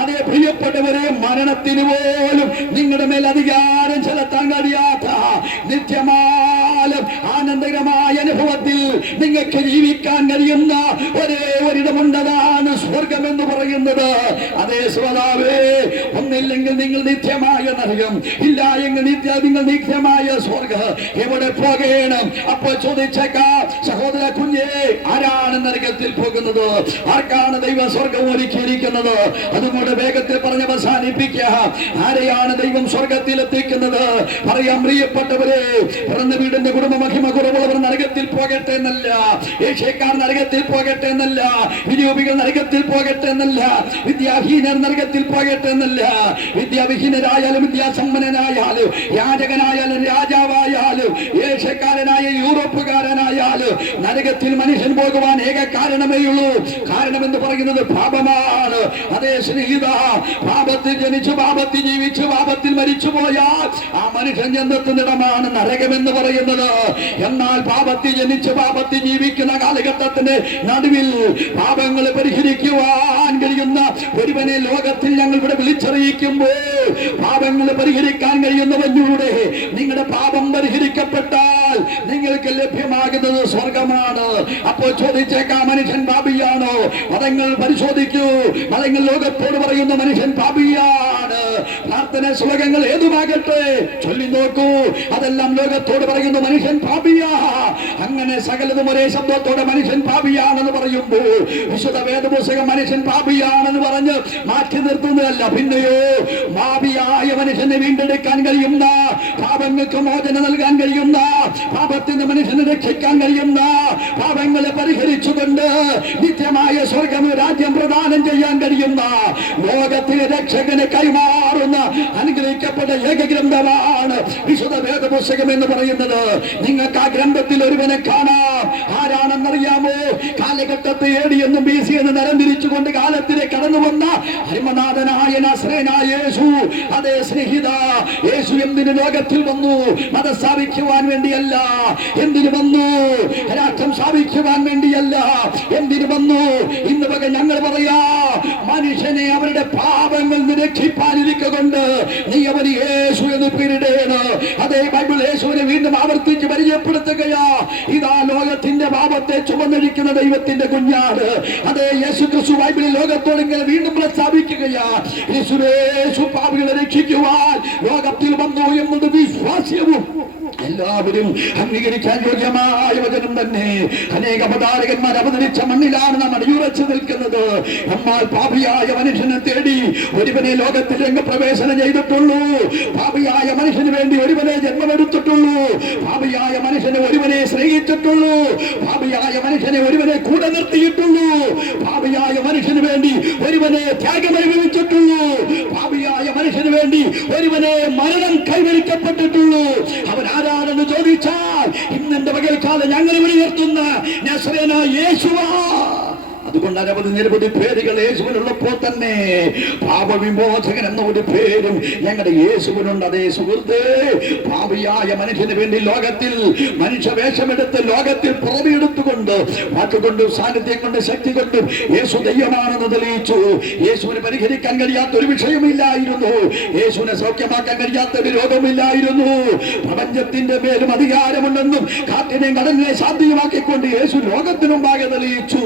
അതേ പ്രിയപ്പെട്ടവരെ, മരണത്തിന് പോലും നിങ്ങളുടെ മേൽ അധികാരം ചെലുത്താൻ കഴിയാത്ത നിത്യമാലും ആനന്ദകരമായ അനുഭവത്തിൽ നിങ്ങൾക്ക് ജീവിക്കാൻ കഴിയുന്ന ഒരേ ഒരിടമുണ്ടതാണ് സ്വർഗം എന്ന് പറയുന്നത്. അതേ ശ്രോതാവേ, ഒന്നില്ലെങ്കിൽ നിങ്ങൾ നിത്യമായ നരകം, ഇല്ല എങ്കിൽ നിങ്ങൾ നിത്യമായ സ്വർഗം. എവിടെ പോകണം? അപ്പോൾ ചോദിച്ചേക്കാം, സഹോദര കുഞ്ഞേ, ആരാണ് നരകത്തിൽ പോകുന്നത്? ആർക്കാണ് ദൈവം സ്വർഗം ഒരുക്കിയിരിക്കുന്നത്? അതുകൊണ്ട് വേഗത്തിൽ പറഞ്ഞ് അവസാനിപ്പിക്കുക. ആരെയാണ് ദൈവം സ്വർഗത്തിൽ എത്തിക്കുന്നത്? പറയാം, പ്രിയപ്പെട്ടവരെ, പിറന്ന വീടിന്റെ കുടുംബ മഹിമ കുറവുള്ളവർ നരകത്തിൽ പോകട്ടെ എന്നല്ല, ഏഷ്യക്കാർ നരകത്തിൽ പോകട്ടെ എന്നല്ല, വിരൂപികൾ നരകത്തിൽ പോകട്ടെ എന്നല്ല, വിദ്യാഹീനർ നരകത്തിൽ പോകട്ടെ എന്നല്ല. വിദ്യാവിഹീനരായാലും വിദ്യാസമ്പന്നനായാലും രാജകനായാലും രാജാവായാലും ഏഷ്യക്കാരനായ യൂറോപ്പുകാരനായാലും ചോദിച്ചാൽ നരകത്തിൽ മനുഷ്യൻ പോകുവാൻ ഏക കാരണമേ ഉള്ളൂ. കാരണം എന്ന് പറയുന്നത് പാപമാണ്. അതേ സ്നേഹിത, പാപത്തിൽ ജനിച്ചു പാപത്തിൽ ജീവിച്ചു പാപത്തിൽ മരിച്ചു പോയാൽ ആ മനുഷ്യൻ ചെന്നെത്തുന്നിടമാണ് നരകമെന്ന് പറയുന്നത്. എന്നാൽ പാപത്തിൽ ജനിച്ച് പാപത്തിൽ ജീവിക്കുന്ന കാലഘട്ടത്തിന്റെ നടുവിൽ പാപങ്ങളെ പരിഹരിക്കുവാൻ കഴിയുന്ന ഒരുവനെ ലോകത്തിൽ ഞങ്ങൾ ഇവിടെ വിളിച്ചറിയിക്കുമ്പോൾ പാപങ്ങളെ പരിഹരിക്കാൻ കഴിയുന്നവനിലൂടെ നിങ്ങളുടെ പാപം പരിഹരിക്കപ്പെട്ടാൽ നിങ്ങൾക്ക് ലഭ്യമാകുന്നത് സ്വർഗമാണ്. അപ്പോൾ ചോദിച്ചേക്കാം, മനുഷ്യൻ പാപിയാണോ? മതങ്ങൾ പരിശോധിക്കൂ. മതങ്ങൾ ലോകത്തോട് പറയുന്ന മനുഷ്യൻ പാപിയാണ്. പ്രാർത്ഥന ശ്ലോകങ്ങൾ ഏതുമാകട്ടെ ചൊല്ലി നോക്കൂ, അതെല്ലാം ലോകത്തോട് പറയുന്ന മനുഷ്യൻ പാപിയാ. അങ്ങനെ സകലതും ഒരേ ശബ്ദത്തോടെ മനുഷ്യൻ പാപിയാണെന്ന് പറയുമ്പോൾ വിശുദ്ധ വേദപുസ്തകം മനുഷ്യൻ പാപിയാണെന്ന് പറഞ്ഞ് മാറ്റി നിർത്തുന്നതല്ല. പിന്നെയോ പാപിയായ മനുഷ്യനെ വീണ്ടെടുക്കാൻ കഴിയുന്ന, പാപങ്ങൾക്ക് മോചനം നൽകാൻ കഴിയുന്ന, പാപത്തിന് മനുഷ്യനെ രക്ഷിക്കാൻ കഴിയുന്ന, പാപങ്ങളെ പരിഹരിച്ചുകൊണ്ട് നിത്യമായ സ്വർഗം രാജ്യം പ്രദാനം ചെയ്യാൻ കഴിയുന്ന ലോകത്തിലെ രക്ഷകനെ കൈമാറുന്ന അനുഗ്രഹിക്കപ്പെട്ട ഏകഗ്രന്ഥമാണ് വിശുദ്ധ വേദപുസ്തകം എന്ന് പറയുന്നത്. നിങ്ങൾക്ക് ആ ഗ്രന്ഥത്തിൽ ഒരുവനെ കാണാം. ആരാണെന്നറിയാമോ? കാലഘട്ടത്തെ AD എന്നും BC എന്ന് തരംതിരിച്ചുകൊണ്ട് കാലത്തിലേക്ക് കടന്നു വന്ന അരിമനാഥനായ നസ്രേനായ യേശു. അതേ സ്നേഹിത, യേശു എന്തിന് ലോകത്തിൽ വന്നു? മതം സ്ഥാപിക്കുവാൻ വേണ്ടിയല്ല. എന്തിനു വന്നു? രാഷ്ട്രം സ്ഥാപിക്കുവാൻ വേണ്ടിയല്ല. എന്തിനു വന്നു? ഇന്ന് പകൽ ഞങ്ങൾ പറയാ, മനുഷ്യനെ അവരുടെ പാപങ്ങൾ രക്ഷിപ്പാനിരിക്കൊണ്ട് നീ അവന് യേശു എന്ന് പേരിടേണ്. അതേ ബൈബിൾ യേശുവിനെ വീണ്ടും ആവർത്തിച്ച് പരിചയപ്പെടുത്തുകയാ. ഇതാ ലോകത്തിന്റെ പാപത്തെ ചുമന്നിരിക്കുന്ന ദൈവത്തിന്റെ കുഞ്ഞാണ്. അതേ യേശു ക്രിസ്തു ബൈബിളിൽ ലോകത്തോട് ഇങ്ങനെ വീണ്ടും പ്രസ്താവിക്കുകയാ. യേശു പാപികളെ രക്ഷിക്കുവാൻ ലോകത്തിൽ വന്നു എന്നത് വിശ്വാസ്യവും എല്ലാവരും അംഗീകരിക്കാൻ യോഗ്യമായ വചനം തന്നെ. അനേക അവതാരകന്മാർ അവതരിച്ച മണ്ണിലാണ് നാം അടിയുറച്ചു നിൽക്കുന്നത്. എന്നാൽ പാപിയായ മനുഷ്യനെ തേടി ഒരുവനെ ലോകത്തിൽ രംഗപ്രവേശനം ചെയ്തിട്ടുള്ളൂ. പാപിയായ മനുഷ്യന് വേണ്ടി ഒരുവനെ ജന്മമെടുത്തിട്ടുള്ളൂ. പാപിയായ മനുഷ്യനെ ഒരുവനെ സ്നേഹിച്ചിട്ടുള്ളൂ. പാപിയായ മനുഷ്യനെ ഒരുവനെ കൂടെ നിർത്തിയിട്ടുള്ളൂ. പാപിയായ മനുഷ്യന് വേണ്ടി ഒരുവനെ ത്യാഗമനുഭവിച്ചിട്ടുള്ളൂ. പാപിയായ മനുഷ്യന് വേണ്ടി ഒരുവനെ മരണം കൈവരിക്കപ്പെട്ടിട്ടുള്ളൂ. അവൻ ആരാണെന്ന് ചോദിച്ചാൽ ഇന്നെന്റെ പകൽക്കാലം ഞങ്ങൾ വിളിയുയർത്തുന്ന നസ്രേനായ യേശുവാ. അതുകൊണ്ട് നിരവധി പേരുകൾ യേശുവിനുള്ളപ്പോൾ തന്നെ പാപവിമോചകൻ എന്ന ഒരു പേരും ഞങ്ങളുടെ യേശുവിനുണ്ട്. അതേ സുഹൃത്ത്, പാപിയായ മനുഷ്യന് വേണ്ടി ലോകത്തിൽ മനുഷ്യവേഷമെടുത്ത് ലോകത്തിൽ പുറമെടുത്തുകൊണ്ട് വാക്കുകൊണ്ടും സാന്നിധ്യം കൊണ്ടും ശക്തി കൊണ്ടും യേശു ദൈവമാണെന്ന് തെളിയിച്ചു. യേശുവിന് പരിഹരിക്കാൻ കഴിയാത്ത ഒരു വിഷയമില്ലായിരുന്നു. യേശുവിനെ സൗഖ്യമാക്കാൻ കഴിയാത്ത ഒരു രോഗമില്ലായിരുന്നു. പ്രപഞ്ചത്തിന്റെ മേലും അധികാരമുണ്ടെന്നും കാറ്റിനെയും കടലിനെ സാധ്യമാക്കിക്കൊണ്ട് യേശു ലോകത്തിനുമ്പാകെ തെളിയിച്ചു.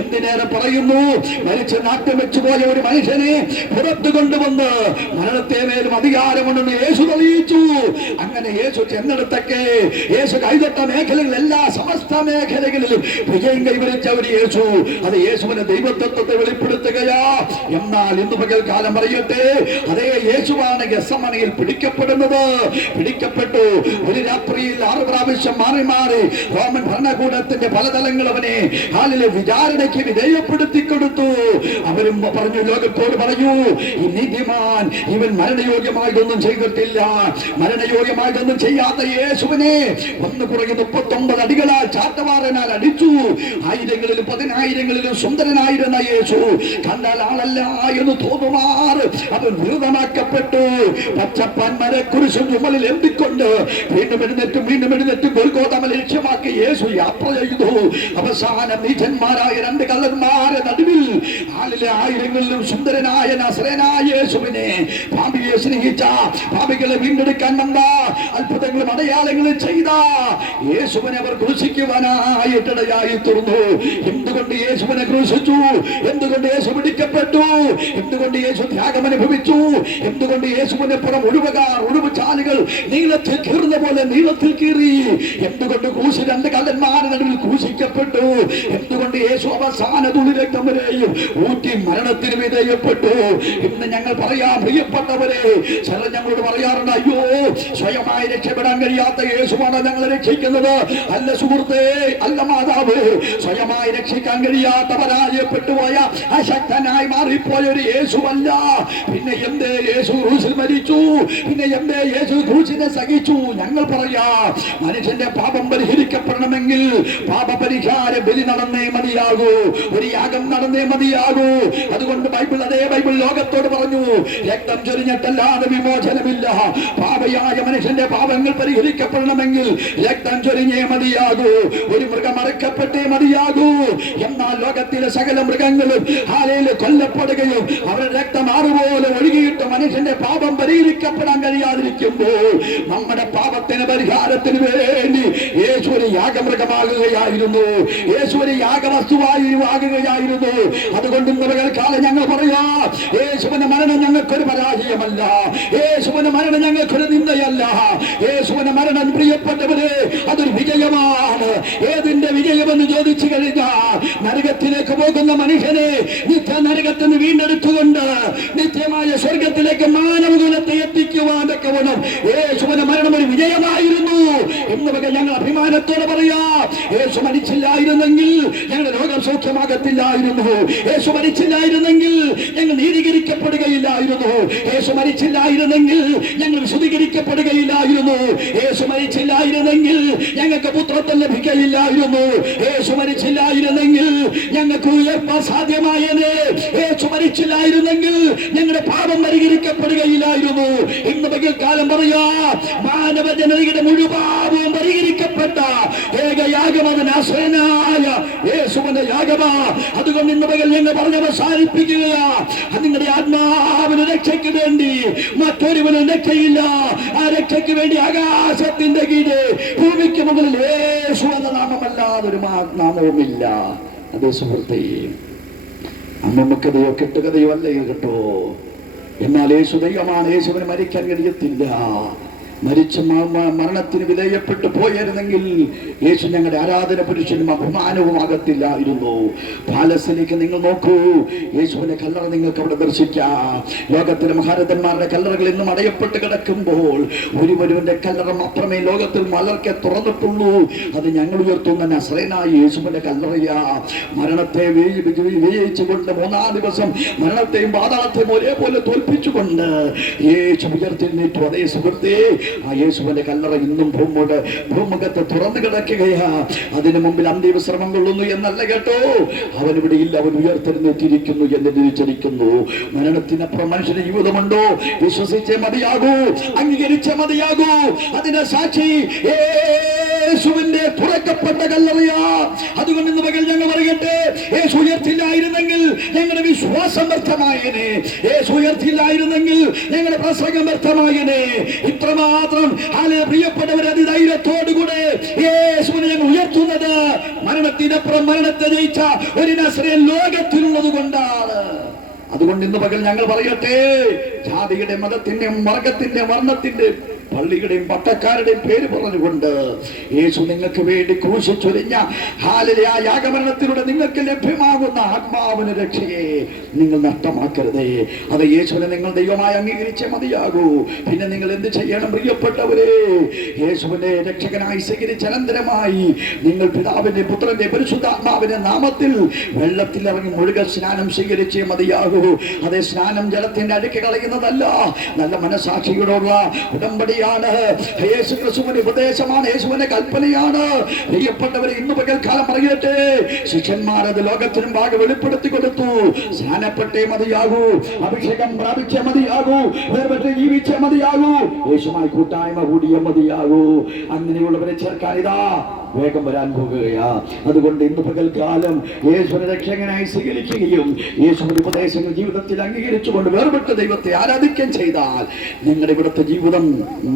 എന്തിനേറെ പറയുന്നു, മരിച്ച് നാട്ടിൽ വെച്ചുപോയ ഒരു മനുഷ്യനെ പുറത്തു കൊണ്ടുവന്ന് മരണത്തെ മേലും അധികാരമുണ്ടെന്ന് യേശു തെളിയിച്ചു. അങ്ങനെ യേശു ചെന്നിടത്തൊക്കെ യേശു കൈതൊട്ട മേഖലകളിൽ എല്ലാ സമസ്ത മേഖലകളിലും വിജയം കൈവരിച്ച ഒരു യേശു. അത് യേശുവിന്റെ ദൈവത്വത്തെ വെളിപ്പെടുത്തുകയാ. എന്നാൽ ഇന്ന് പകൽക്കാലം പറയട്ടെ, അതേ യേശുവാണ് ഗെത്സമനയിൽ പിടിക്കപ്പെടുന്നത്. പിടിക്കപ്പെട്ടു. ഒരു രാത്രിയിൽ 6 പ്രാവശ്യം മാറി മാറി റോമൻ ഭരണകൂടത്തിന്റെ പല തലങ്ങൾ അവനെ ഹാലിലെ വിചാരണയ്ക്ക് വിധേയപ്പെടുത്തി കൊടുത്തു. അവരും പറഞ്ഞു, ലോകത്തോട് പറയൂ, ഈ നീതിമാൻ ഇവൻ മരണയോഗ്യമായിട്ടൊന്നും ചെയ്തിട്ടില്ല. മരണയോഗ്യമായിട്ടൊന്നും ചെയ്യാത്ത യേശുവിനെ ഒന്ന് കുറഞ്ഞ 39 അടികളാൽ ചാട്ടവാറനാൽ അടിച്ചു. ആയിരങ്ങളിലും 10,000ങ്ങളിലും സുന്ദരനായിരുന്ന യേശു കണ്ടാൽ ആളല്ല എന്ന് തോന്നുമാറ് അവൻ വിരുദ്ധമാക്കപ്പെട്ടു. പച്ചപ്പന്മര കുരിശും ചുമലിൽ എന്തിക്കൊണ്ട് വീണ്ടും എഴുന്നേറ്റ് ഗൊൽഗോഥ ലക്ഷ്യമാക്കി യേശു യാത്ര ചെയ്തു. അവസാനം നീചന്മാരായ 2 കള്ളന്മാരെ നടുവിൽ ആയിരങ്ങളിലും സുന്ദരനായ നസ്രേനായ യേശുവിനെ, പാപിയെ സ്നേഹിച്ച, പാപികളെ വീണ്ടെടുക്കാൻ വന്ന, അത്ഭുതങ്ങളും അടയാളങ്ങളും ചെയ്ത യേശുവിനെ അവർ ക്രൂശിക്കുവാനായിട്ടിടയായി തീർന്നു. എന്തുകൊണ്ട് യേശുവിനെ ക്രൂശിച്ചു? എന്തുകൊണ്ട് യേശു പിടിക്കപ്പെട്ടു? എന്തുകൊണ്ട് യേശു ത്യാഗം അനുഭവിച്ചു? എന്തുകൊണ്ട് യേശുവിനെ പുറം ഒഴിവ് ചാലുകൾ നീളത്തിൽ കീറുന്ന പോലെ നീളത്തിൽ കീറി? എന്തുകൊണ്ട് ക്രൂശ് 2 കള്ളന്മാരുടെ നടുവിൽ ക്രൂശിക്കപ്പെട്ടു? എന്തുകൊണ്ട് യേശു അവസാന തുള്ളി രക്തം വരെയും ഊറ്റി മരണത്തിന് വിധേയപ്പെട്ടു? ഇന്ന് ഞങ്ങൾ പറയാം, പ്രിയപ്പെട്ടവരെ, ചിലർ ഞങ്ങളോട് പറയാറുണ്ട്, അയ്യോ, സ്വയമായി രക്ഷപ്പെടാൻ കഴിയാത്ത യേശുവാണ് ഞങ്ങളെ രക്ഷിക്കുന്നത്. അല്ല സുഹൃത്തേ, അല്ല മാതാവ്, സ്വയമായി രക്ഷിക്കാൻ കഴിയാത്ത പരാജയപ്പെട്ടു പോയ അശക്തനായി മാറിപ്പോയ ഒരു യേശുവല്ല. പിന്നെ എന്തേ യേശു ക്രൂശിൽ മരിച്ചു? പിന്നെ എന്തേ യേശു ക്രൂശിനെ സഹിച്ചു? ഞങ്ങൾ പറയാ, മനുഷ്യന്റെ പാപം പരിഹരിക്കപ്പെടണമെങ്കിൽ പാപപരിഹാര ബലി നടന്നേ മതിയാകൂ, ഒരു യാഗം നടന്നേ മതിയാകൂ. അതുകൊണ്ട് അതേ ബൈബിൾ ലോകത്തോട് പറഞ്ഞു, രക്തം ചൊരിഞ്ഞിട്ടല്ലാതെ വിമോചനമില്ല. പാപയായ മനുഷ്യന്റെ പാപങ്ങൾ പരിഹരിക്കപ്പെടണമെങ്കിൽ രക്തം ചൊരിഞ്ഞേ മതിയാകൂ, ഒരു മൃഗം അറുക്കപ്പെട്ടേ മതിയാകൂ. എന്നാൽ ലോകത്തിലെ സകല മൃഗങ്ങളും കൊല്ലപ്പെടുകയും അവരുടെ രക്തം ആറുപോലെ ഒഴുകിയിട്ട് മനുഷ്യന്റെ പാപം പരിഹരിക്കപ്പെടാൻ കഴിയാതിരിക്കുമ്പോൾ നമ്മുടെ പാപത്തിന് പരിഹാരത്തിന് വേണ്ടി യേശു ഒരു യാഗമൃഗമാകുകയായിരുന്നു, യേശു ഒരു യാഗവസ്തുവായി ആകുകയായിരുന്നു. അതുകൊണ്ട് ഇന്ന് പകൽക്കാലം ഞങ്ങൾ പറയാ, യേശുവിന്റെ മരണം ഞങ്ങൾക്കൊരു പരാജയമല്ല, യേശുവിന്റെ മരണം ഞങ്ങൾക്കൊരു നിന്ദയല്ല. യേശുവിന്റെ മരണം പ്രിയപ്പെട്ടവര് അതൊരു വിജയമാണ്. ഏതിന്റെ വിജയമെന്ന് ചോദിച്ചു കഴിഞ്ഞാൽ, നരകത്തിലേക്ക് പോകുന്ന മനുഷ്യനെ നിത്യ നരകത്തിൽ നിന്ന് വീണ്ടെടുത്തുകൊണ്ട് നിത്യമായ സ്വർഗത്തിലേക്ക് മാനവകുലത്തെ എത്തിക്കുവാൻ തക്കവണ്ണം യേശുവിന്റെ മരണം ഒരു വിജയമായിരുന്നു എന്ന് ഞങ്ങൾ അഭിമാനത്തോടെ പറയാ. യേശു മരിച്ചില്ലായിരുന്നെങ്കിൽ ഞങ്ങളുടെ രോഗം സൗഖ്യമാകത്തില്ലായിരുന്നു, യേശു മരിച്ചില്ലായിരുന്നെങ്കിൽ ഞങ്ങൾ നീതീകരിക്കപ്പെടുകയില്ലായിരുന്നു, യേശു മരിച്ചില്ലായിരുന്നെങ്കിൽ ഞങ്ങൾ വിശുദ്ധീകരിക്കപ്പെടുകയില്ലായിരുന്നു, യേശു മരിച്ചില്ലായിരുന്നെങ്കിൽ ഞങ്ങൾക്ക് പുത്രത്വം ലഭിക്കുകയില്ലായിരുന്നു, യേശു മരിച്ചില്ലായിരുന്നെങ്കിൽ ഞങ്ങൾക്ക് ഉയർത്താൻ സാധ്യമായതേ, യേശു മരിച്ചില്ലായിരുന്നെങ്കിൽ ഞങ്ങളുടെ പാപം പരിഹരിക്കപ്പെടുകയില്ലായിരുന്നു. ഇന്ന് പകൽക്കാലം പറയാ, മാനവ ജനതയുടെ മുഴുപാപവും പരിഹരിക്കപ്പെട്ട ഏകയാഗമവൻ ആശ്രയനായ യേശുവിന്റെ യാഗമാ. അതുകൊണ്ട് ഇന്ന് പകൽ ഞങ്ങൾ പറഞ്ഞ് അവസാനിപ്പിക്കുകയാ, നിങ്ങളുടെ ആത്മാവിന് രക്ഷയ്ക്ക് വേണ്ടി മറ്റൊരുവന് രക്ഷയില്ല. ആ രക്ഷയ്ക്ക് വേണ്ടി ആകാശത്തിന്റെ കീഴ് ഭൂമിക്ക് മുകളിൽ യേശു എന്ന നാമമല്ലാതൊരു നാമവുമില്ല. അതേ സുഹൃത്തേ, അമ്മമ്മക്കഥയോ കെട്ടുകഥയോ അല്ല ഇത് കേട്ടോ. എന്നാൽ യേശു ദൈവമാണ്, യേശുവിന് മരിക്കാൻ കഴിയത്തില്ല. മരിച്ച മരണത്തിന് വിധേയപ്പെട്ടു പോയിരുന്നെങ്കിൽ യേശു ഞങ്ങളുടെ ആരാധന പുരുഷനും അഭിമാനവുമാകത്തില്ലായിരുന്നു. പാലസിലേക്ക് നിങ്ങൾ നോക്കൂ, യേശുവിന്റെ കല്ലറ നിങ്ങൾക്ക് അവിടെ ദർശിക്കാം. ലോകത്തിലെ മഹാരഥന്മാരുടെ കല്ലറകൾ ഇന്നും അടയപ്പെട്ട് കിടക്കുമ്പോൾ ഒരുവന്റെ കല്ലറ മാത്രമേ ലോകത്തിൽ മലർക്കെ തുറന്നിട്ടുള്ളൂ. അത് ഞങ്ങൾ ഉയർത്തുന്ന നസ്രയനായ യേശുവിന്റെ കല്ലറയാ. മരണത്തെ വിജയിച്ചുകൊണ്ട് 3-ാം ദിവസം മരണത്തെയും പാതാളത്തെയും ഒരേപോലെ തോൽപ്പിച്ചുകൊണ്ട് യേശു ഉയർത്തെഴുന്നേറ്റു. അതേ സുഹൃത്തേ, ആ യേശുവിന്റെ കല്ലറ ഇന്നും ഭൂമുഖത്ത് തുറന്നു കിടക്കുകയാ. അതിനു മുമ്പിൽ അന്ത്യവിശ്രമം കൊള്ളുന്നു എന്നല്ല കേട്ടോ, അവൻ ഇവിടെ ഇല്ല, അവൻ ഉയർത്തെഴുന്നേറ്റിരിക്കുന്നു എന്ന് തിരിച്ചടിക്കുന്നു. മരണത്തിനപ്പുറം മനുഷ്യന് ജീവിതമുണ്ടോ? വിശ്വസിച്ചേ മതിയാകൂ, അംഗീകരിച്ചേ മതിയാകൂ. അതിന്റെ സാക്ഷി യേശുവിന്റെ തുറക്കപ്പെട്ട കല്ലറയാ. അതുകൊണ്ട് ഇന്ന് പകൽ ഞങ്ങൾ പറയട്ടെ, യേശു ഉയർത്തില്ലായിരുന്നെങ്കിൽ ഞങ്ങളുടെ വിശ്വാസം വ്യർത്ഥമായനെ, യേശു ഉയർത്തില്ലായിരുന്നെങ്കിൽ ഞങ്ങളുടെ പ്രസംഗം വ്യർത്ഥമായനെ. ഇത്രമാത്രം പ്രിയപ്പെട്ടവർ അതിധൈര്യത്തോടുകൂടെ യേശുവിനെ ഞങ്ങൾ ഉയർത്തുന്നത് മരണത്തിനപ്പുറം മരണത്തെ ജയിച്ച ഒരു നസ്രയൻ ലോകത്തിലുള്ളത് കൊണ്ടാണ്. അതുകൊണ്ട് ഇന്ന് പകൽ ഞങ്ങൾ പറയട്ടെ, ജാതിയുടെ മതത്തിന്റെ വർഗത്തിന്റെ വർണ്ണത്തിന്റെ പള്ളിയുടെയും പട്ടക്കാരുടെയും പേര് പറഞ്ഞുകൊണ്ട് യേശു നിങ്ങൾക്ക് വേണ്ടി ക്രൂശിച്ചൊരിഞ്ഞ ആ യാഗമരണത്തിലൂടെ നിങ്ങൾക്ക് ലഭ്യമാകുന്ന ആത്മാവിന് രക്ഷയെ നിങ്ങൾ നഷ്ടമാക്കരുതേ. അത് യേശുവിനെ നിങ്ങൾ ദൈവമായി അംഗീകരിച്ചേ മതിയാകൂ. പിന്നെ നിങ്ങൾ എന്ത് ചെയ്യണം പ്രിയപ്പെട്ടവരെ? യേശുവിനെ രക്ഷകനായി സ്വീകരിച്ച അനന്തരമായി നിങ്ങൾ പിതാവിന്റെ പുത്രന്റെ പരിശുദ്ധാത്മാവിന്റെ നാമത്തിൽ വെള്ളത്തിൽ ഇറങ്ങി മുഴുകൻ സ്നാനം സ്വീകരിച്ചേ മതിയാകൂ. അതേ സ്നാനം ജലത്തിന്റെ അടുക്ക് കളയുന്നതല്ല, നല്ല മനസാക്ഷിയോടുള്ള ഉടമ്പടി യേശു ക്രിസ്തുവിന്റെ ഉപദേശമാണ്, യേശുവിന്റെ കൽപ്പനയാണ്. പ്രിയപ്പെട്ടവരെ, ഇന്ന് പകൽക്കാലം പറയട്ടെ, ശിഷ്യന്മാർ അത് ലോകത്തിനും ഭാഗം വെളിപ്പെടുത്തി കൊടുത്തു. സ്നാനപ്പെട്ടേ മതിയാകൂ, അഭിഷേകം പ്രാപിച്ചേ മതിയാകൂ, വേർപെട്ട് ജീവിച്ചേ മതിയാകൂ, യേശുമായി കൂട്ടായ്മ കൂടിയേ മതിയാകൂ. അങ്ങനെയുള്ളവരെ ചേർക്കാൻ ഇതാ വേഗം വരാൻ പോകുകയാ. അതുകൊണ്ട് ഇന്ന് പകൽക്കാലം യേശുവിനെ രക്ഷകനായി സ്വീകരിക്കുകയും യേശുവിന്റെ ഉപദേശങ്ങൾ ജീവിതത്തിൽ അംഗീകരിച്ചുകൊണ്ട് വേർപെട്ട ദൈവത്തെ ആരാധിക്കുകയും ചെയ്താൽ നിങ്ങളുടെ ഇവിടുത്തെ ജീവിതം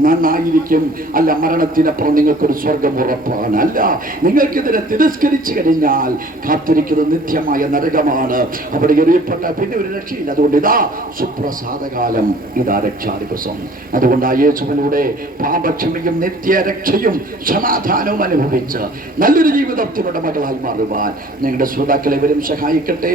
നന്നായിരിക്കും. അല്ല, മരണത്തിനപ്പുറം നിങ്ങൾക്കൊരു സ്വർഗം ഉറപ്പാണ്. അല്ല, നിങ്ങൾക്കിതിനെ തിരസ്കരിച്ചു കഴിഞ്ഞാൽ കാത്തിരിക്കുന്നത് നിത്യമായ നരകമാണ്. അവിടെ എറിയപ്പെട്ട പിന്നെ ഒരു രക്ഷയില്ല. അതുകൊണ്ട് ഇതാ സുപ്രസാദകാലം, ഇതാ രക്ഷാദിവസം. അതുകൊണ്ട് ആ യേശുവിലൂടെ പാപക്ഷമയും നിത്യരക്ഷയും സമാധാനവും അനുഭവിച്ച് നല്ലൊരു ജീവിതത്തിനുള്ള മകളായി മാറുവാൻ ഞങ്ങളുടെ ശ്രോതാക്കളെ വരും സഹായിക്കട്ടെ.